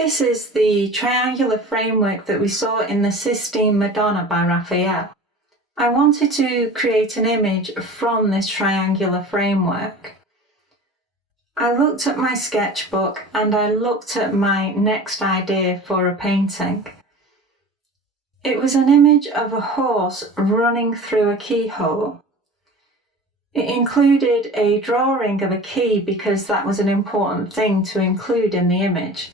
This is the triangular framework that we saw in the Sistine Madonna by Raphael. I wanted to create an image from this triangular framework. I looked at my sketchbook and I looked at my next idea for a painting. It was an image of a horse running through a keyhole. It included a drawing of a key because that was an important thing to include in the image.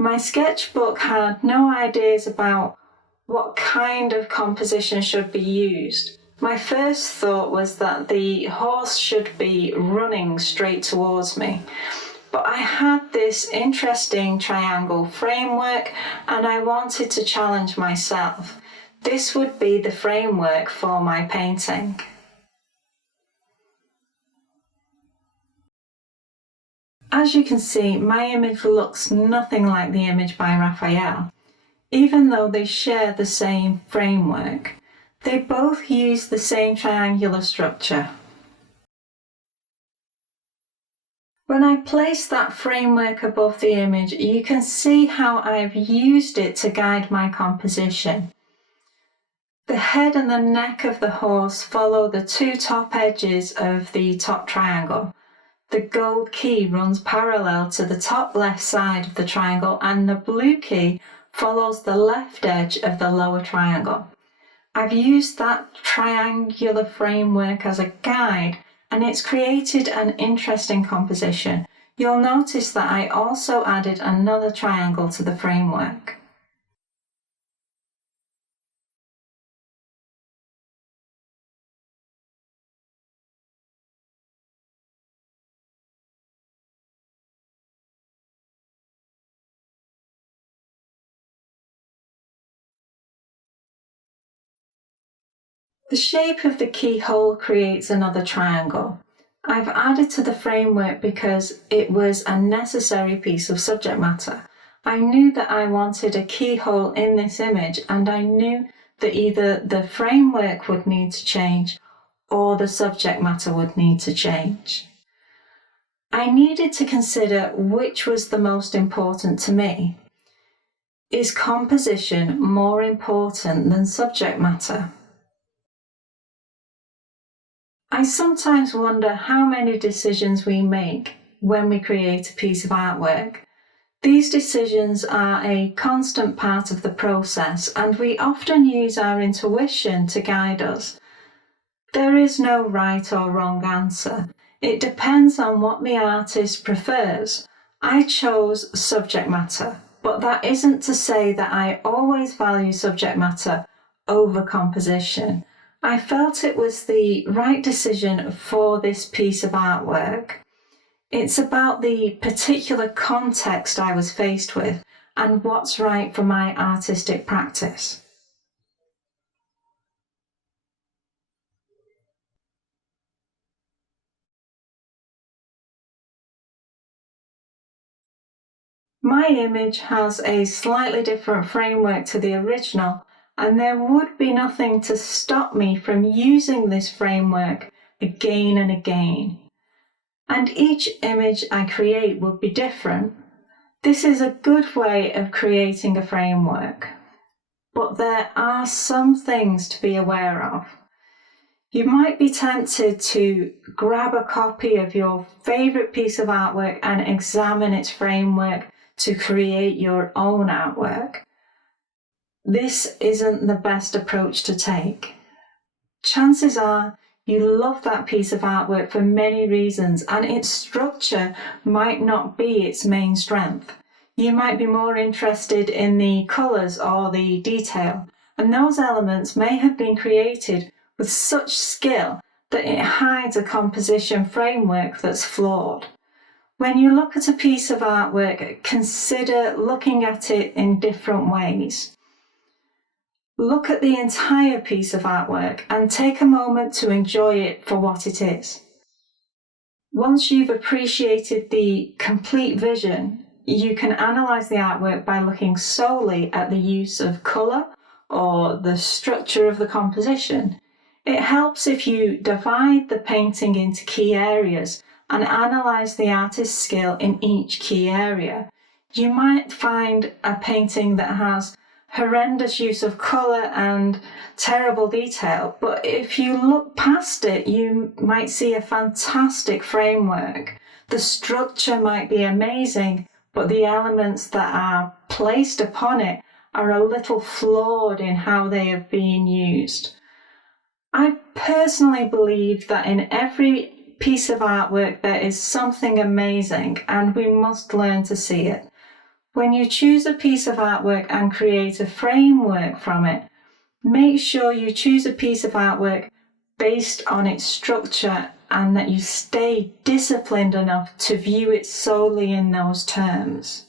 My sketchbook had no ideas about what kind of composition should be used. My first thought was that the horse should be running straight towards me. But I had this interesting triangle framework and I wanted to challenge myself. This would be the framework for my painting. As you can see, my image looks nothing like the image by Raphael, even though they share the same framework. They both use the same triangular structure. When I place that framework above the image, you can see how I've used it to guide my composition. The head and the neck of the horse follow the two top edges of the top triangle. The gold key runs parallel to the top left side of the triangle and the blue key follows the left edge of the lower triangle. I've used that triangular framework as a guide and it's created an interesting composition. You'll notice that I also added another triangle to the framework. The shape of the keyhole creates another triangle. I've added to the framework because it was a necessary piece of subject matter. I knew that I wanted a keyhole in this image and I knew that either the framework would need to change or the subject matter would need to change. I needed to consider which was the most important to me. Is composition more important than subject matter? I sometimes wonder how many decisions we make when we create a piece of artwork. These decisions are a constant part of the process and we often use our intuition to guide us. There is no right or wrong answer. It depends on what the artist prefers. I chose subject matter, but that isn't to say that I always value subject matter over composition. I felt it was the right decision for this piece of artwork. It's about the particular context I was faced with and what's right for my artistic practice. My image has a slightly different framework to the original, and there would be nothing to stop me from using this framework again and again. And each image I create would be different. This is a good way of creating a framework. But there are some things to be aware of. You might be tempted to grab a copy of your favourite piece of artwork and examine its framework to create your own artwork. This isn't the best approach to take. Chances are you love that piece of artwork for many reasons and its structure might not be its main strength. You might be more interested in the colours or the detail, and those elements may have been created with such skill that it hides a composition framework that's flawed. When you look at a piece of artwork, consider looking at it in different ways. Look at the entire piece of artwork and take a moment to enjoy it for what it is. Once you've appreciated the complete vision, you can analyse the artwork by looking solely at the use of colour or the structure of the composition. It helps if you divide the painting into key areas and analyse the artist's skill in each key area. You might find a painting that has horrendous use of colour and terrible detail, but if you look past it, you might see a fantastic framework. The structure might be amazing, but the elements that are placed upon it are a little flawed in how they have been used. I personally believe that in every piece of artwork there is something amazing, and we must learn to see it. When you choose a piece of artwork and create a framework from it, make sure you choose a piece of artwork based on its structure and that you stay disciplined enough to view it solely in those terms.